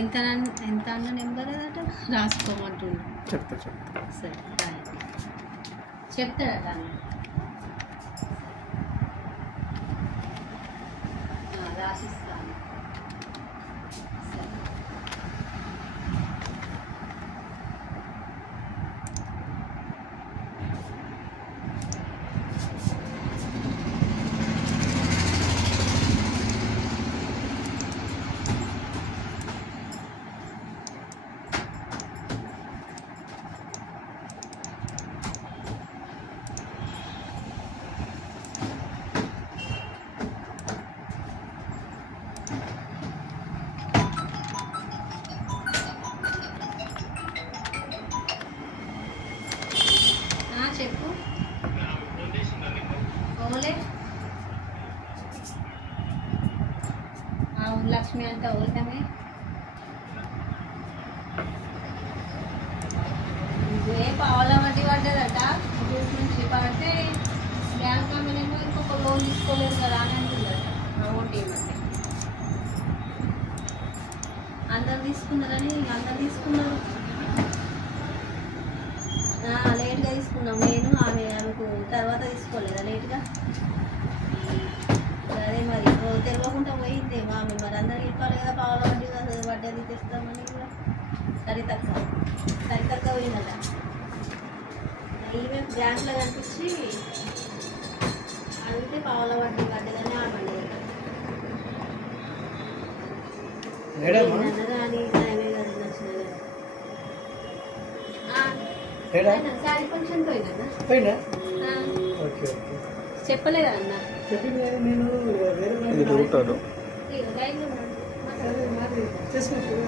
ఎంత ఎంత అన్న నెంబర్ అదట రాసుకోమంటున్నా. చెప్తా సరే చెప్తాడట అన్న. రాసిస్తాను. సరే చెప్పు. ఓలే లక్ష్మి అంటే ఓలకమే ఏ పావుల వడ్డీ పడ్డదట. నుంచి పడితే బ్యాంక్ కంపెనీలో ఇంకొక లోన్ తీసుకోలేదు కదా అని అంటుందట. అమౌంట్ ఏమంటే అందరు తీసుకున్నారని అందరు తీసుకున్నారు. లేట్గా తీసుకున్నాం. నేను ఆమెకు తర్వాత తీసుకోలేదా లేట్గా. అదే మరి తెలియకుండా పోయింది ఆమె. మరి అందరు ఇవ్వాలి కదా పావుల వడ్డీ వడ్డీ అది తెస్తామని కూడా సరి తక్కువ పోయిందట. ఈమె బ్యాంకులో కనిపించి అడిగితే పావుల వడ్డీ పడ్డదని ఆమె సారీ ఫంక్షన్ పోయినా చెప్పలేదా అన్న. నేను లైన్లో చేసుకుంటాను.